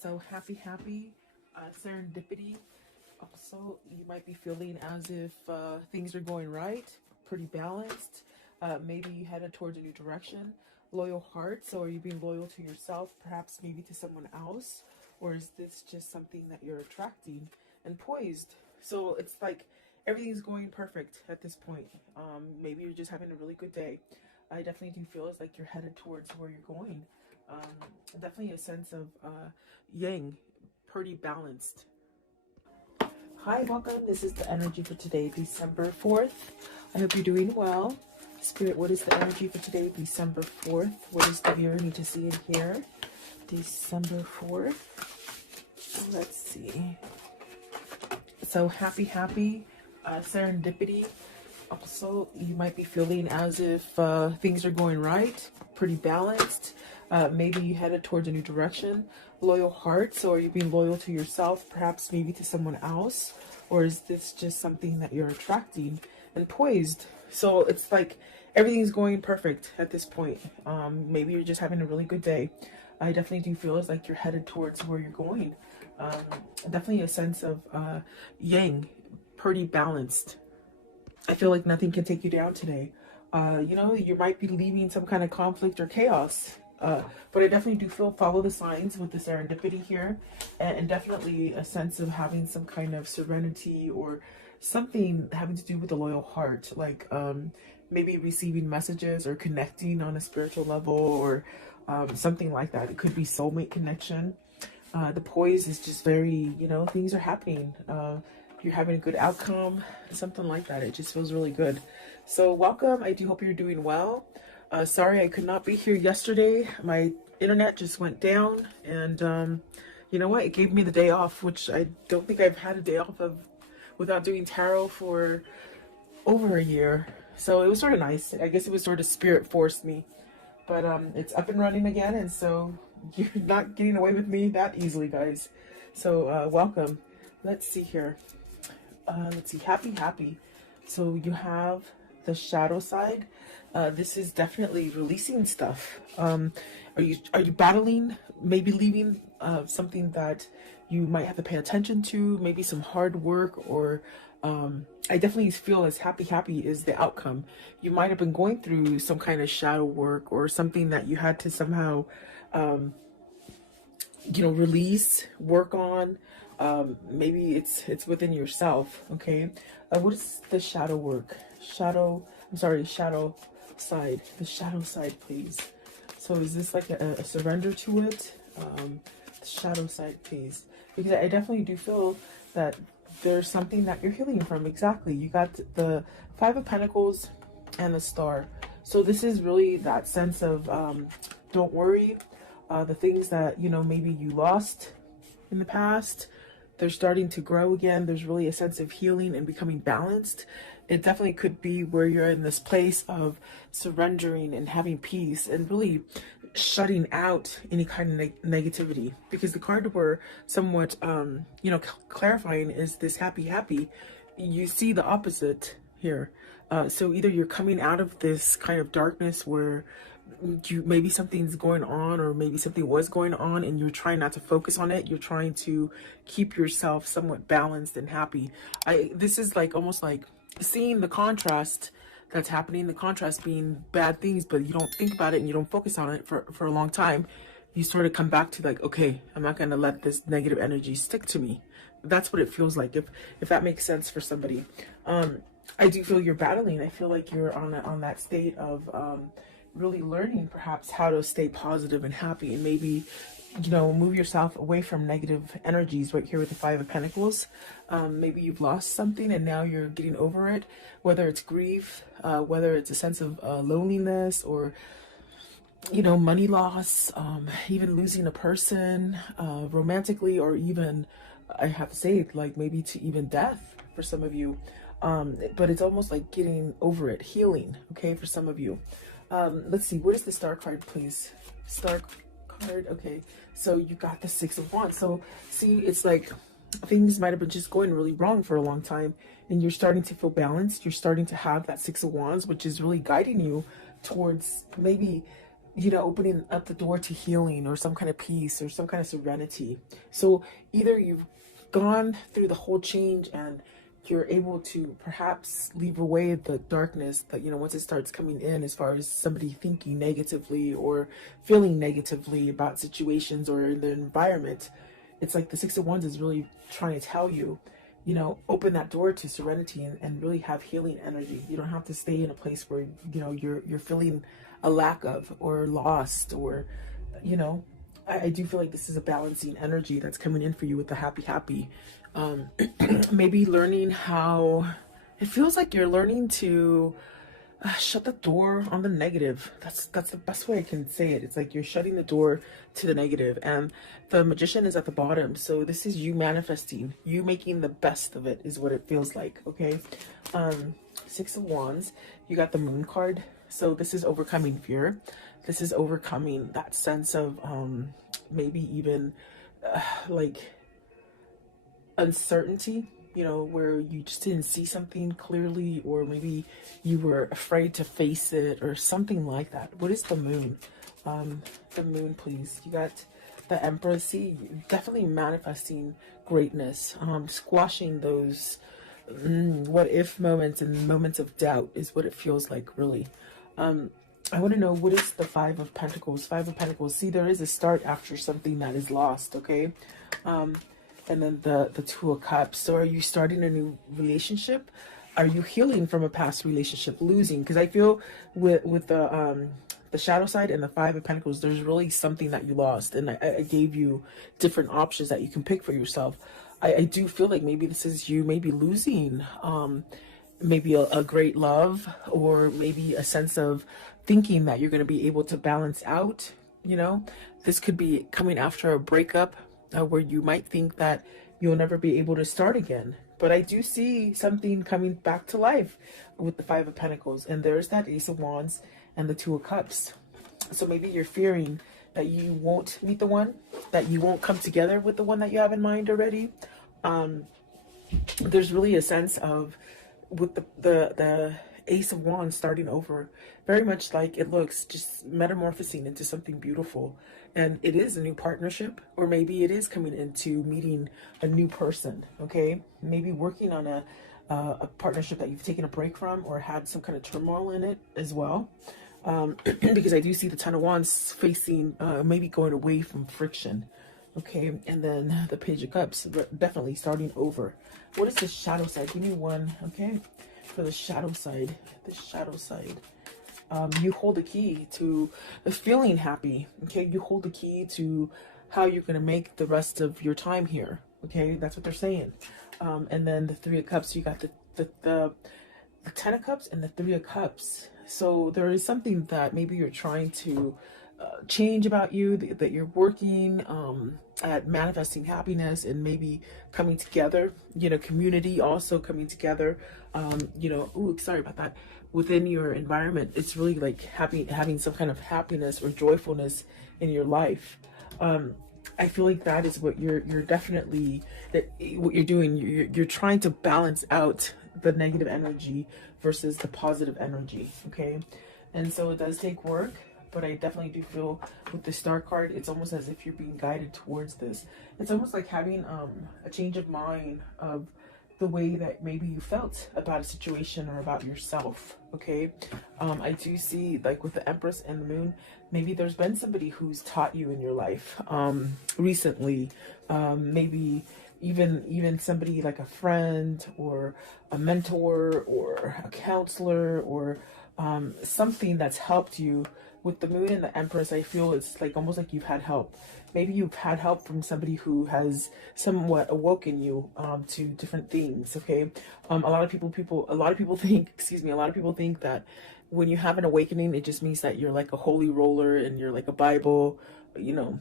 So happy serendipity. Also, you might be feeling as if things are going right, pretty balanced. Maybe you headed towards a new direction. Loyal heart. So, are you being loyal to yourself, perhaps maybe to someone else? Or is this just something that you're attracting? And poised. So, it's like everything's going perfect at this point. Maybe you're just having a really good day. I definitely do feel it's like you're headed towards where you're going. Definitely a sense of yang, pretty balanced. Hi, welcome. This is the energy for today, December 4th. I hope you're doing well. Spirit, what is the energy for today, December 4th? What does the viewer need to see and hear? December 4th. Let's see. So happy serendipity. Also, you might be feeling as if things are going right, pretty balanced. Maybe you headed towards a new direction. Loyal heart. So are you being loyal to yourself, perhaps maybe to someone else? Or is this just something that you're attracting? And poised. So it's like everything's going perfect at this point. Maybe you're just having a really good day. I definitely do feel it's like you're headed towards where you're going. Definitely a sense of yang, pretty balanced. I feel like nothing can take you down today. You might be leaving some kind of conflict or chaos. But I definitely do feel follow the signs with the serendipity here, and definitely a sense of having some kind of serenity or something having to do with the loyal heart, like maybe receiving messages or connecting on a spiritual level or something like that. It could be soulmate connection. The poise is just very, things are happening. You're having a good outcome, something like that. It just feels really good. So welcome. I do hope you're doing well. Sorry I could not be here yesterday. My internet just went down, and you know what? It gave me the day off, which I don't think I've had a day off of without doing tarot for over a year. So it was sort of nice. I guess it was sort of spirit forced me. But it's up and running again, and so you're not getting away with me that easily, guys. So welcome. Let's see here. Let's see. Happy. So you have the shadow side. This is definitely releasing stuff. Are you battling, maybe leaving something that you might have to pay attention to, maybe some hard work, or I definitely feel as happy is the outcome. You might have been going through some kind of shadow work or something that you had to somehow release, work on. Maybe it's within yourself. Okay. What is the shadow work? Shadow side. The shadow side, please. So is this like a surrender to it? The shadow side, please. Because I definitely do feel that there's something that you're healing from. Exactly. You got the Five of Pentacles and the Star. So this is really that sense of don't worry. The things that, maybe you lost in the past, they're starting to grow again. There's really a sense of healing and becoming balanced. It definitely could be where you're in this place of surrendering and having peace and really shutting out any kind of negativity, because the card we're somewhat clarifying is this happy. You see the opposite here. So either you're coming out of this kind of darkness where maybe something's going on, or maybe something was going on and you're trying not to focus on it. You're trying to keep yourself somewhat balanced and happy. This is like almost like seeing the contrast that's happening, the contrast being bad things, but you don't think about it and you don't focus on it for a long time. You sort of come back to like, okay, I'm not going to let this negative energy stick to me. That's what it feels like, if that makes sense for somebody. I do feel you're battling. I feel like you're on that state of really learning perhaps how to stay positive and happy, and maybe move yourself away from negative energies. Right here with the Five of Pentacles, maybe you've lost something and now you're getting over it, whether it's grief, whether it's a sense of loneliness, or money loss, even losing a person romantically, or even, I have to say, like maybe to even death for some of you. But it's almost like getting over it, healing, okay, for some of you. Let's see, what is the Star card, please? Star card. Okay, so you got the Six of Wands. So see, it's like things might have been just going really wrong for a long time, and you're starting to feel balanced. You're starting to have that Six of Wands, which is really guiding you towards maybe opening up the door to healing or some kind of peace or some kind of serenity. So either you've gone through the whole change and you're able to perhaps leave away the darkness that, once it starts coming in, as far as somebody thinking negatively or feeling negatively about situations or the environment. It's like the Six of Wands is really trying to tell you, open that door to serenity and really have healing energy. You don't have to stay in a place where, you're feeling a lack of or lost or, I do feel like this is a balancing energy that's coming in for you with the happy. Maybe learning how, it feels like you're learning to shut the door on the negative. That's the best way I can say it. It's like you're shutting the door to the negative, and the Magician is at the bottom. So this is you manifesting, you making the best of it, is what it feels like. Okay. Six of Wands, you got the Moon card. So this is overcoming fear. This is overcoming that sense of maybe even like uncertainty, where you just didn't see something clearly, or maybe you were afraid to face it or something like that. What is the Moon? The Moon, please. You got the Empress. See, definitely manifesting greatness, squashing those what if moments and moments of doubt is what it feels like, really. I want to know, what is the Five of Pentacles? Five of Pentacles. See, there is a start after something that is lost, okay? And then the Two of Cups. So are you starting a new relationship? Are you healing from a past relationship, losing? Because I feel with the shadow side and the Five of Pentacles, there's really something that you lost. And I gave you different options that you can pick for yourself. I do feel like maybe this is you maybe losing maybe a great love, or maybe a sense of thinking that you're going to be able to balance out. This could be coming after a breakup where you might think that you'll never be able to start again. But I do see something coming back to life with the Five of Pentacles, and there's that Ace of Wands and the Two of Cups. So maybe you're fearing that you won't meet the one, that you won't come together with the one that you have in mind already. There's really a sense of, with the Ace of Wands starting over, very much like it looks, just metamorphosing into something beautiful. And it is a new partnership, or maybe it is coming into meeting a new person, okay? Maybe working on a partnership that you've taken a break from, or had some kind of turmoil in it as well. Because I do see the Ten of Wands facing, maybe going away from friction. Okay, and then the Page of Cups, definitely starting over. What is the shadow side? Give me one, okay? For the shadow side, you hold the key to feeling happy, okay? You hold the key to how you're going to make the rest of your time here, okay? That's what they're saying. And then the Three of Cups, you got the Ten of Cups and the Three of Cups. So there is something that maybe you're trying to change about you, that you're working at manifesting happiness and maybe coming together, community also coming together, ooh, sorry about that, within your environment. It's really like having some kind of happiness or joyfulness in your life. I feel like that is what you're definitely, what you're doing. You're trying to balance out the negative energy versus the positive energy, okay? And so it does take work, but I definitely do feel with the Star card, it's almost as if you're being guided towards this. It's almost like having a change of mind of the way that maybe you felt about a situation or about yourself, okay? I do see, like with the Empress and the Moon, maybe there's been somebody who's taught you in your life recently, maybe even somebody like a friend or a mentor or a counselor, or something that's helped you. With the Moon and the Empress, I feel it's like almost like you've had help. Maybe you've had help from somebody who has somewhat awoken you to different things, okay? A lot of people think, a lot of people think that when you have an awakening, it just means that you're like a holy roller and you're like a Bible. You know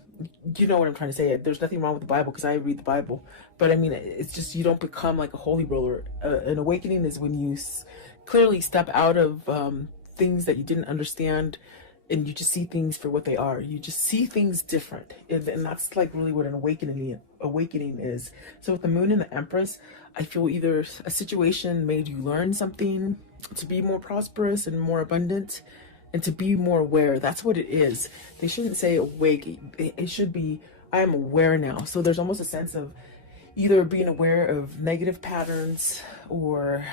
what I'm trying to say. There's nothing wrong with the Bible because I read the Bible, but I mean, it's just you don't become like a holy roller. An awakening is when you clearly step out of things that you didn't understand, and you just see things for what they are. You just see things different, and that's like really what an awakening is. So with the Moon and the Empress, I feel either a situation made you learn something to be more prosperous and more abundant, and to be more aware. That's what it is. They shouldn't say awake. It should be, I am aware now. So there's almost a sense of either being aware of negative patterns, or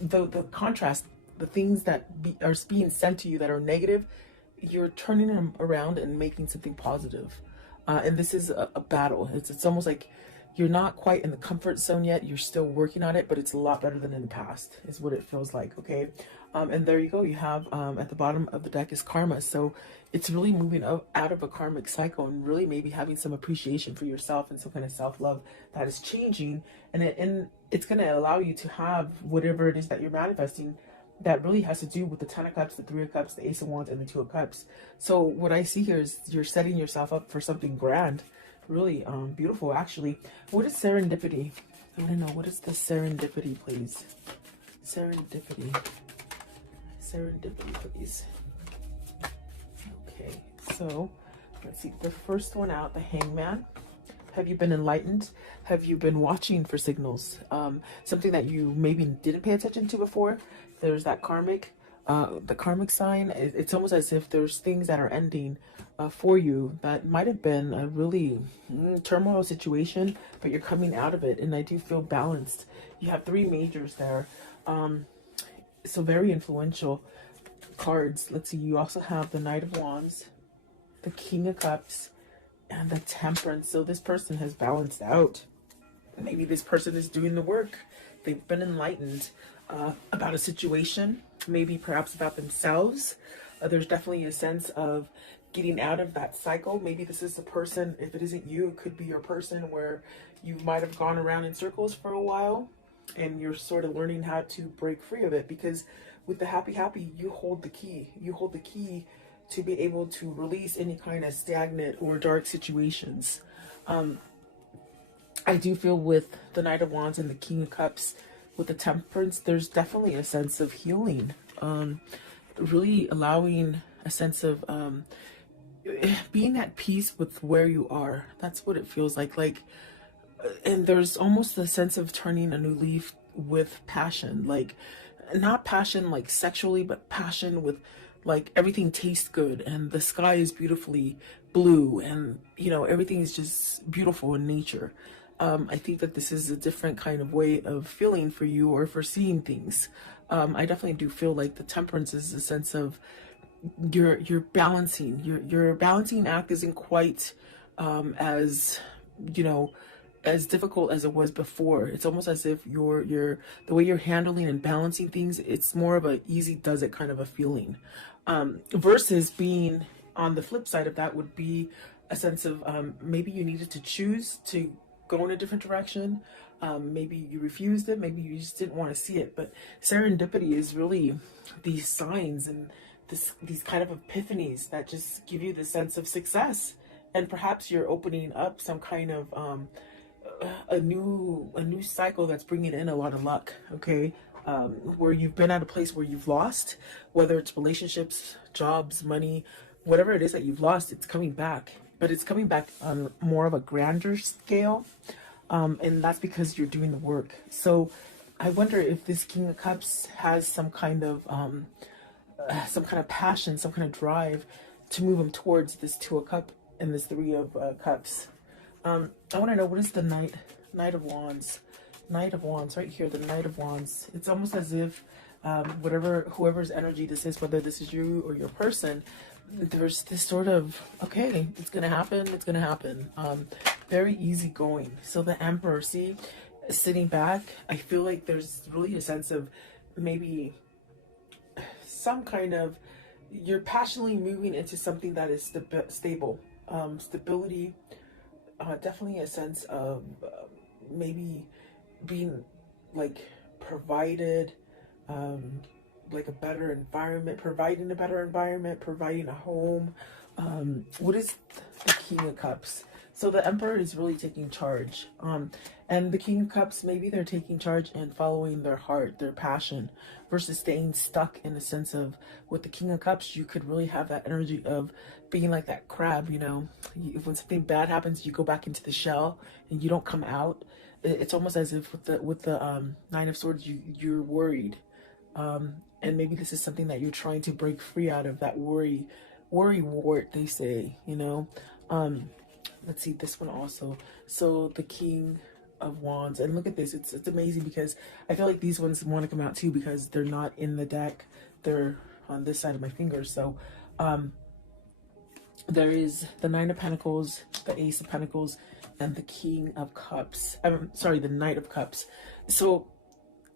the contrast, the things that are being sent to you that are negative, you're turning them around and making something positive. And this is a battle. It's almost like you're not quite in the comfort zone yet. You're still working on it, but it's a lot better than in the past, is what it feels like. Okay. And there you go. You have at the bottom of the deck is karma. So it's really moving out of a karmic cycle, and really maybe having some appreciation for yourself and some kind of self-love that is changing. And it's going to allow you to have whatever it is that you're manifesting that really has to do with the Ten of Cups, the Three of Cups, the Ace of Wands, and the Two of Cups. So what I see here is you're setting yourself up for something grand. Really beautiful, actually. What is serendipity? I want to know, what is the serendipity, please? Serendipity. Serendipity, please. Okay, so let's see. The first one out, the Hangman. Have you been enlightened? Have you been watching for signals? Something that you maybe didn't pay attention to before. There's that karmic, the karmic sign. It's almost as if there's things that are ending for you that might have been a really turmoil situation, but you're coming out of it. And I do feel balanced. You have three majors there. So very influential cards. Let's see. You also have the Knight of Wands, the King of Cups, and the Temperance. So this person has balanced out. Maybe this person is doing the work. They've been enlightened about a situation, maybe perhaps about themselves. There's definitely a sense of getting out of that cycle. Maybe this is a person, if it isn't you, it could be your person where you might have gone around in circles for a while, and you're sort of learning how to break free of it. Because with the happy, you hold the key. You hold the key to be able to release any kind of stagnant or dark situations. I do feel with the Knight of Wands and the King of Cups, with the Temperance, there's definitely a sense of healing. Really allowing a sense of being at peace with where you are. That's what it feels like. And there's almost a sense of turning a new leaf with passion. Like, not passion like sexually, but passion with like everything tastes good and the sky is beautifully blue, and you know, everything is just beautiful in nature. I think that this is a different kind of way of feeling for you, or for seeing things. I definitely do feel like the Temperance is a sense of you're balancing. Your balancing act isn't quite as, you know, as difficult as it was before. It's almost as if the way you're handling and balancing things, it's more of a easy does it kind of a feeling. Versus being on the flip side of that would be a sense of maybe you needed to choose to go in a different direction. Maybe you refused it, maybe you just didn't want to see it. But serendipity is really these signs and these kind of epiphanies that just give you the sense of success. And perhaps you're opening up some kind of a new cycle that's bringing in a lot of luck. Okay, where you've been at a place where you've lost, whether it's relationships, jobs, money, whatever it is that you've lost, it's coming back. But it's coming back on more of a grander scale, and that's because you're doing the work. So I wonder if this King of Cups has some kind of passion, some kind of drive to move him towards this Two of Cups and this Three of Cups. I want to know, what is the Knight of Wands? Knight of Wands, right here, the Knight of Wands. It's almost as if whoever's energy this is, whether this is you or your person, there's this sort of, okay, it's gonna happen. Very easygoing. So the Emperor, see, sitting back, I feel like there's really a sense of maybe some kind of, you're passionately moving into something that is stable. Stability, definitely a sense of maybe being like provided, like a better environment, providing a home. What is the King of Cups? So the Emperor is really taking charge. And the King of Cups, maybe they're taking charge and following their heart, their passion, versus staying stuck in the sense of, with the King of Cups, you could really have that energy of being like that crab, you know, when something bad happens, you go back into the shell and you don't come out. It's almost as if with the Nine of Swords, you're worried. And maybe this is something that you're trying to break free out of, that worry wart, they say, you know. Let's see this one also. So the King of Wands, and look at this, it's amazing, because I feel like these ones want to come out too, because they're not in the deck, they're on this side of my fingers. So there is the Nine of Pentacles, the Ace of Pentacles, and the King of Cups. I'm sorry, the Knight of Cups. So,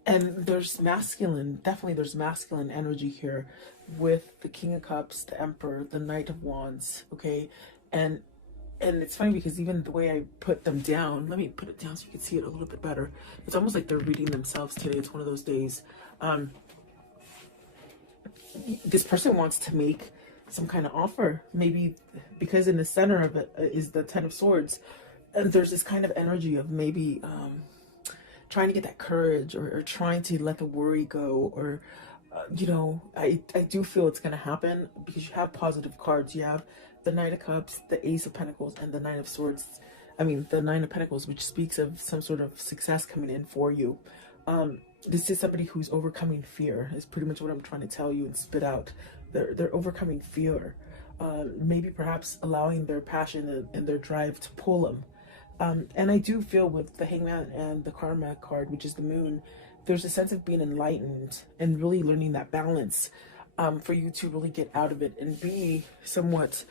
and there's masculine, definitely there's masculine energy here with the King of Cups, the Emperor, the Knight of Wands, okay? And it's funny because even the way I put them down, let me put it down so you can see it a little bit better. It's almost like they're reading themselves today. It's one of those days. This person wants to make some kind of offer, maybe because in the center of it is the Ten of Swords. And there's this kind of energy of maybe trying to get that courage, or trying to let the worry go, or you know, I do feel it's going to happen, because you have positive cards. You have the Knight of Cups, the Ace of Pentacles, and the Nine of Swords. I mean, the Nine of Pentacles, which speaks of some sort of success coming in for you. This is somebody who's overcoming fear, is pretty much what I'm trying to tell you and spit out. They're overcoming fear. Maybe perhaps allowing their passion and their drive to pull them. And I do feel with the Hangman and the Karma card, which is the Moon, there's a sense of being enlightened and really learning that balance, for you to really get out of it and be somewhat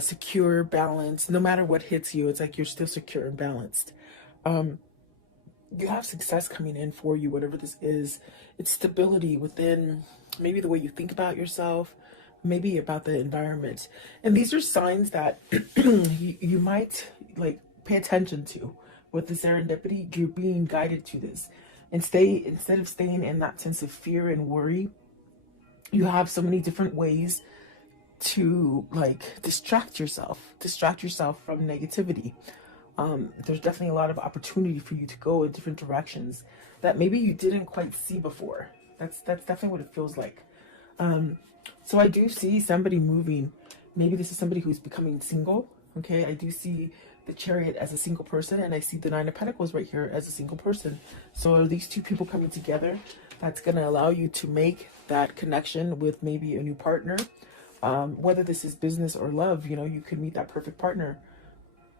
secure, balanced. No matter what hits you, it's like you're still secure and balanced. You have success coming in for you, whatever this is. It's stability within maybe the way you think about yourself, maybe about the environment. And these are signs that you might like pay attention to with the serendipity. You're being guided to this. And instead of staying in that sense of fear and worry, you have so many different ways to like distract yourself from negativity. There's definitely a lot of opportunity for you to go in different directions that maybe you didn't quite see before. That's definitely what it feels like. So I do see somebody moving. Maybe this is somebody who's becoming single. Okay, I do see the Chariot as a single person, and I see the Nine of Pentacles right here as a single person. So are these two people coming together? That's going to allow you to make that connection with maybe a new partner. Whether this is business or love, you know, you could meet that perfect partner.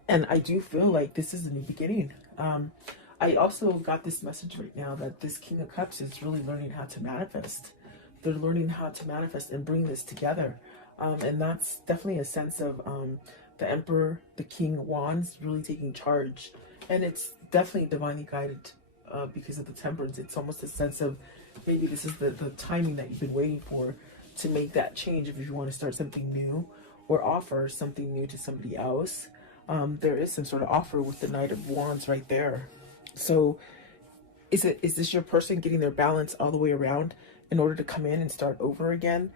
And I do feel like this is a new beginning. I also got this message right now that this King of Cups is really learning how to manifest. They're learning how to manifest and bring this together. And that's definitely a sense of the Emperor, the King of Wands, really taking charge. And it's definitely divinely guided because of the Temperance. It's almost a sense of maybe this is the timing that you've been waiting for to make that change if you want to start something new or offer something new to somebody else. There is some sort of offer with the Knight of Wands right there. So is this your person getting their balance all the way around in order to come in and start over again?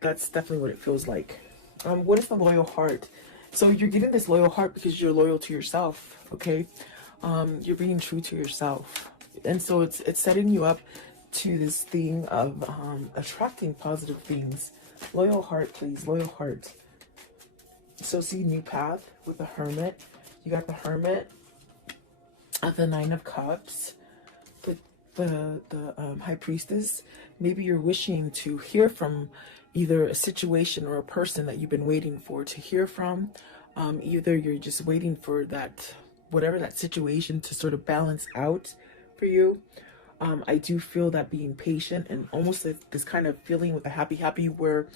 That's definitely what it feels like. What is the loyal heart? So you're getting this loyal heart because you're loyal to yourself, okay? You're being true to yourself. And so it's setting you up to this thing of attracting positive things. Loyal heart, please, loyal heart. So see, new path with the Hermit. You got the Hermit, the Nine of Cups, the High Priestess. Maybe you're wishing to hear from either a situation or a person that you've been waiting for to hear from. Either you're just waiting for that, whatever that situation to sort of balance out for you. I do feel that being patient and almost this kind of feeling with the happy where,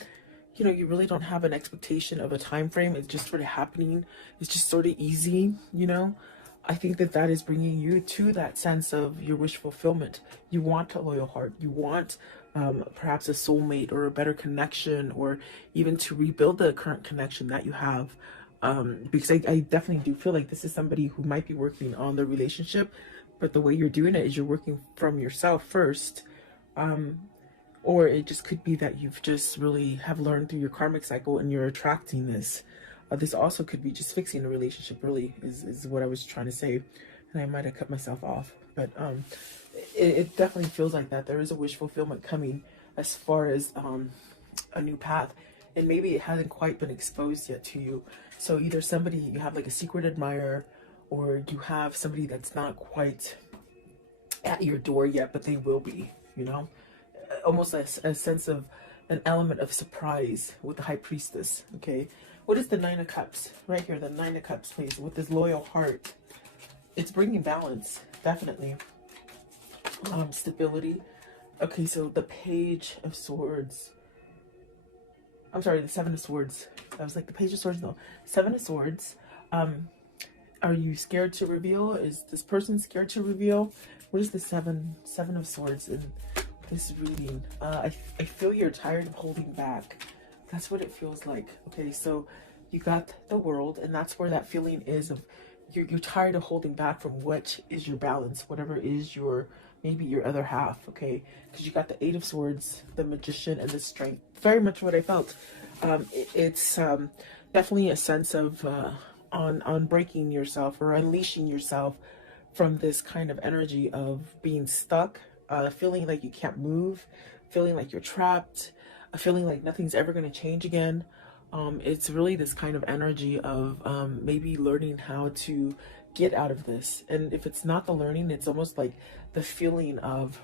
you know, you really don't have an expectation of a time frame. It's just sort of happening. It's just sort of easy, you know. I think that is bringing you to that sense of your wish fulfillment. You want a loyal heart. You want perhaps a soulmate or a better connection, or even to rebuild the current connection that you have. Because I definitely do feel like this is somebody who might be working on the relationship, but the way you're doing it is you're working from yourself first. Or it just could be that you've just really have learned through your karmic cycle and you're attracting this. This also could be just fixing a relationship, really, is what I was trying to say. And I might have cut myself off. But it definitely feels like that. There is a wish fulfillment coming as far as a new path. And maybe it hasn't quite been exposed yet to you. So either somebody, you have like a secret admirer, or you have somebody that's not quite at your door yet, but they will be, you know. almost a sense of an element of surprise with the High Priestess. Okay, what is the Nine of Cups right here? The Nine of Cups, please, with this loyal heart. It's bringing balance, definitely. Stability. Okay, so the Page of Swords. I'm sorry, the Seven of Swords. I was like, the Page of Swords, no. Seven of Swords. Are you scared to reveal? Is this person scared to reveal? What is the Seven of Swords in this reading? I feel you're tired of holding back. That's what it feels like. Okay, so you got the World, and that's where that feeling is of you're tired of holding back from what is your balance, whatever is your, maybe your other half, okay? Because you got the Eight of Swords, the Magician, and the Strength. Very much what I felt. It's definitely a sense of on breaking yourself or unleashing yourself from this kind of energy of being stuck, feeling like you can't move, feeling like you're trapped, feeling like nothing's ever going to change again. It's really this kind of energy of maybe learning how to get out of this. And if it's not the learning, it's almost like the feeling of,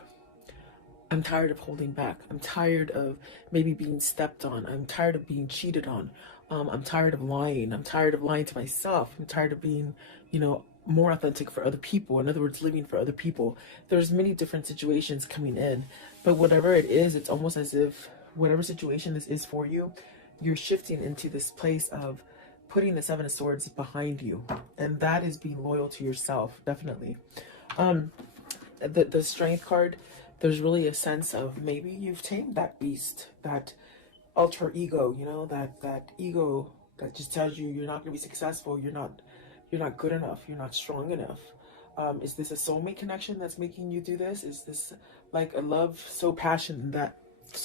I'm tired of holding back. I'm tired of maybe being stepped on. I'm tired of being cheated on. I'm tired of lying. I'm tired of lying to myself. I'm tired of being, you know, more authentic for other people. In other words, living for other people. There's many different situations coming in, but whatever it is, it's almost as if whatever situation this is for you, you're shifting into this place of putting the Seven of Swords behind you. And that is being loyal to yourself, definitely. The Strength card, there's really a sense of maybe you've tamed that beast, that alter ego, you know, that ego that just tells you you're not going to be successful, you're not good enough, you're not strong enough. Is this a soulmate connection that's making you do this? Is this like a love so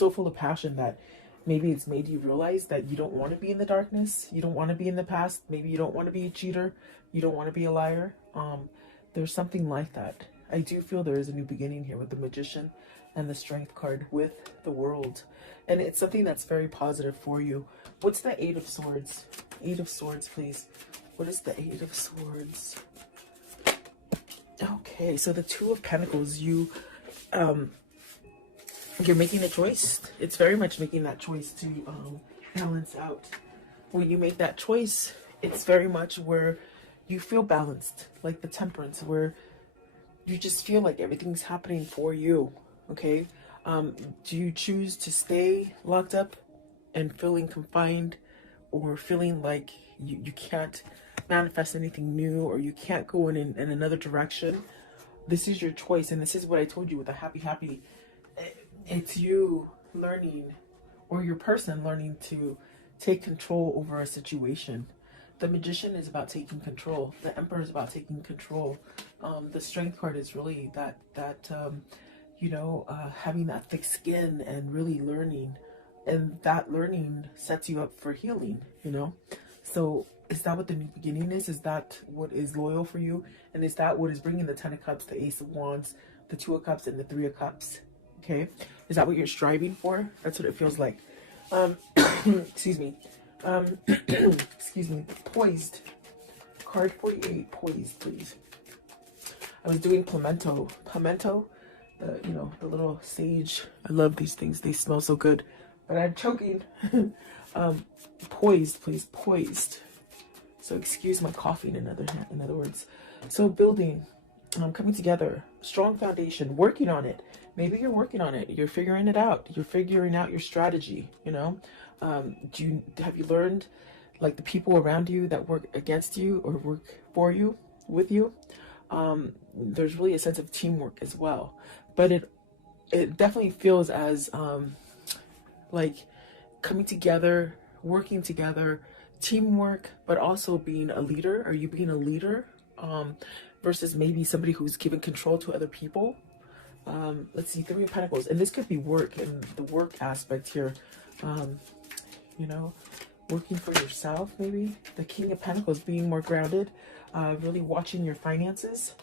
full of passion that maybe it's made you realize that you don't want to be in the darkness, you don't want to be in the past, maybe you don't want to be a cheater, you don't want to be a liar. There's something like that. I do feel there is a new beginning here with the Magician and the Strength card with the World. And it's something that's very positive for you. What's the Eight of Swords? Eight of Swords, please. What is the Eight of Swords? Okay, so the Two of Pentacles, you're making a choice. It's very much making that choice to balance out. When you make that choice, it's very much where you feel balanced, like the Temperance, where you just feel like everything's happening for you, okay? Do you choose to stay locked up and feeling confined, or feeling like you can't manifest anything new, or you can't go in another direction? This is your choice, and this is what I told you with the happy. It's you learning, or your person learning to take control over a situation. The Magician is about taking control. The Emperor is about taking control. The Strength card is really that having that thick skin and really learning. And that learning sets you up for healing, you know? So is that what the new beginning is? Is that what is loyal for you? And is that what is bringing the Ten of Cups, the Ace of Wands, the Two of Cups, and the Three of Cups? Okay? Is that what you're striving for? That's what it feels like. Excuse me. Excuse me. Poised. Card 48. Poised, please. I was doing pimento. Pimento, the little sage. I love these things. They smell so good. But I'm choking. Poised, please. Poised. So excuse my coughing, in other words. So building, coming together, strong foundation, working on it. Maybe you're working on it. You're figuring it out. You're figuring out your strategy, you know? Have you learned, like, the people around you that work against you or work for you, with you? There's really a sense of teamwork as well. But it definitely feels as, like, coming together, working together, teamwork, but also being a leader. Are you being a leader? Versus maybe somebody who's giving control to other people. Let's see, Three of Pentacles. And this could be work, and the work aspect here. Working for yourself, maybe. The King of Pentacles, being more grounded. Really watching your finances.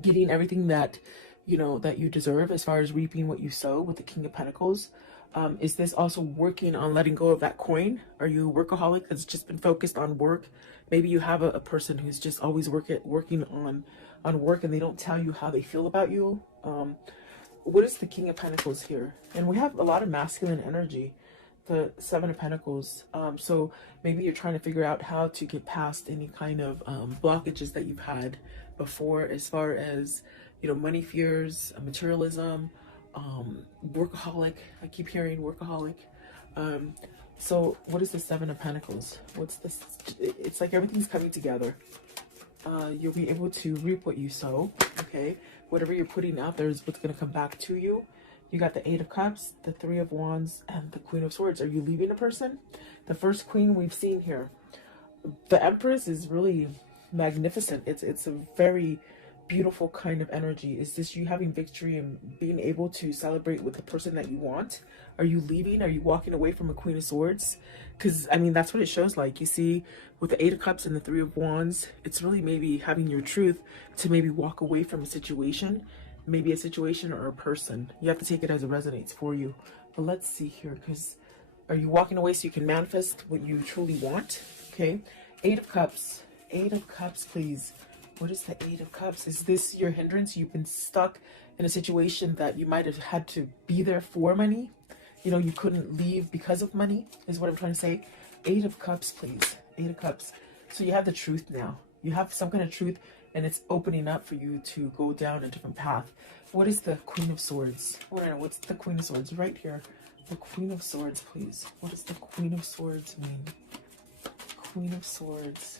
Getting everything that you deserve, as far as reaping what you sow with the King of Pentacles. Is this also working on letting go of that coin? Are you a workaholic that's just been focused on work? Maybe you have a person who's just always working on work, and they don't tell you how they feel about you. what is the King of Pentacles here? And we have a lot of masculine energy, the Seven of Pentacles. So maybe you're trying to figure out how to get past any kind of blockages that you've had before, as far as, you know, money fears, materialism, workaholic. I keep hearing workaholic. So what is the Seven of Pentacles? What's this? It's like everything's coming together. You'll be able to reap what you sow, okay? Whatever you're putting out there is what's going to come back to you. You got the Eight of Cups, the Three of Wands, and the Queen of Swords. Are you leaving a person? The first queen we've seen here. The Empress is really magnificent. It's a very beautiful kind of energy. Is this you having victory and being able to celebrate with the person that you want? Are you leaving? Are you walking away from a Queen of Swords? Because, I mean, that's what it shows like. You see, with the Eight of Cups and the Three of Wands, it's really maybe having your truth to maybe walk away from a situation, maybe a situation or a person. You have to take it as it resonates for you. But let's see here, because are you walking away so you can manifest what you truly want? Okay, Eight of Cups. Eight of Cups, please. What is the Eight of Cups? Is this your hindrance? You've been stuck in a situation that you might have had to be there for money. You know, you couldn't leave because of money, is what I'm trying to say. Eight of Cups, please. Eight of Cups. So you have the truth now. You have some kind of truth, and it's opening up for you to go down a different path. What is the Queen of Swords? What's the Queen of Swords? Right here. The Queen of Swords, please. What does the Queen of Swords mean? Queen of Swords.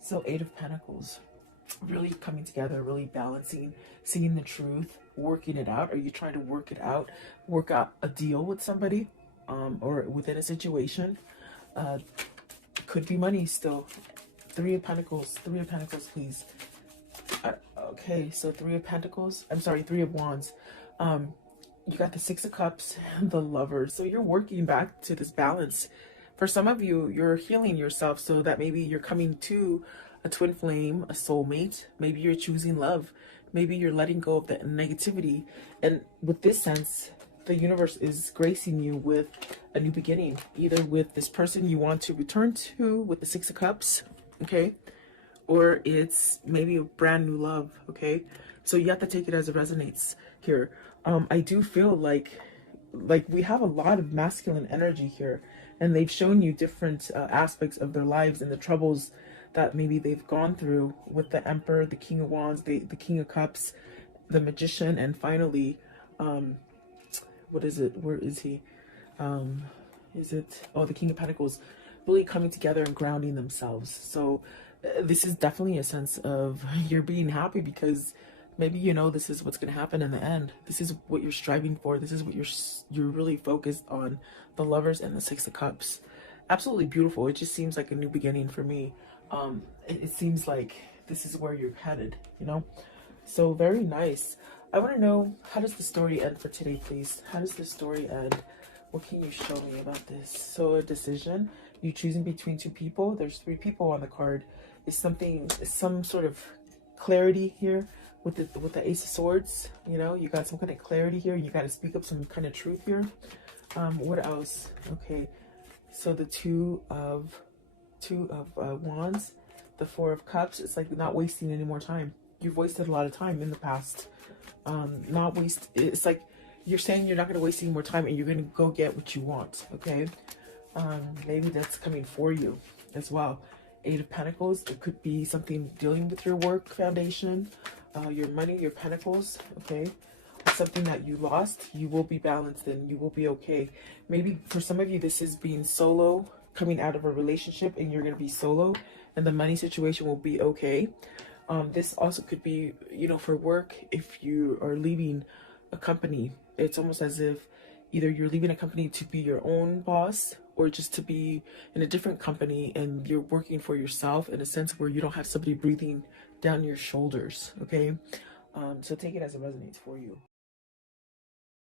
So Eight of Pentacles. Really coming together, really balancing, seeing the truth, working it out. Are you trying to work it out? Work out a deal with somebody, or within a situation? Could be money still. Three of Pentacles. Three of Pentacles, please. Okay, so Three of Pentacles. I'm sorry, Three of Wands. You got the Six of Cups and the Lovers. So you're working back to this balance. For some of you, you're healing yourself so that maybe you're coming to a twin flame, a soulmate. Maybe you're choosing love. Maybe you're letting go of the negativity. And with this sense, the universe is gracing you with a new beginning, either with this person you want to return to with the Six of Cups, okay? Or it's maybe a brand new love, okay? So you have to take it as it resonates here. I do feel like we have a lot of masculine energy here, and they've shown you different aspects of their lives and the troubles that maybe they've gone through with the Emperor, the King of Wands, the King of Cups, the Magician, and finally, what is it? Where is he? Is it? Oh, the King of Pentacles, really coming together and grounding themselves. So this is definitely a sense of you're being happy because maybe you know this is what's going to happen in the end. This is what you're striving for. This is what you're really focused on. The Lovers and the Six of Cups. Absolutely beautiful. It just seems like a new beginning for me. It seems like this is where you're headed, you know? So very nice. I want to know, how does the story end for today, please? How does the story end? What can you show me about this? So a decision, you choosing between two people. There's three people on the card. Is some sort of clarity here with the Ace of Swords? You know, you got some kind of clarity here. You got to speak up some kind of truth here. What else? Okay, so the Two of Wands, the Four of Cups. It's like not wasting any more time. You've wasted a lot of time in the past. It's like you're saying you're not going to waste any more time and you're going to go get what you want. Okay, maybe that's coming for you as well. Eight of Pentacles. It could be something dealing with your work foundation, your money, your pentacles. Okay, something that you lost. You will be balanced and you will be okay. Maybe for some of you this is being solo, coming out of a relationship, and you're going to be solo and the money situation will be okay. This also could be, you know, for work. If you are leaving a company, it's almost as if either you're leaving a company to be your own boss or just to be in a different company and you're working for yourself in a sense where you don't have somebody breathing down your shoulders. Okay, so take it as it resonates for you.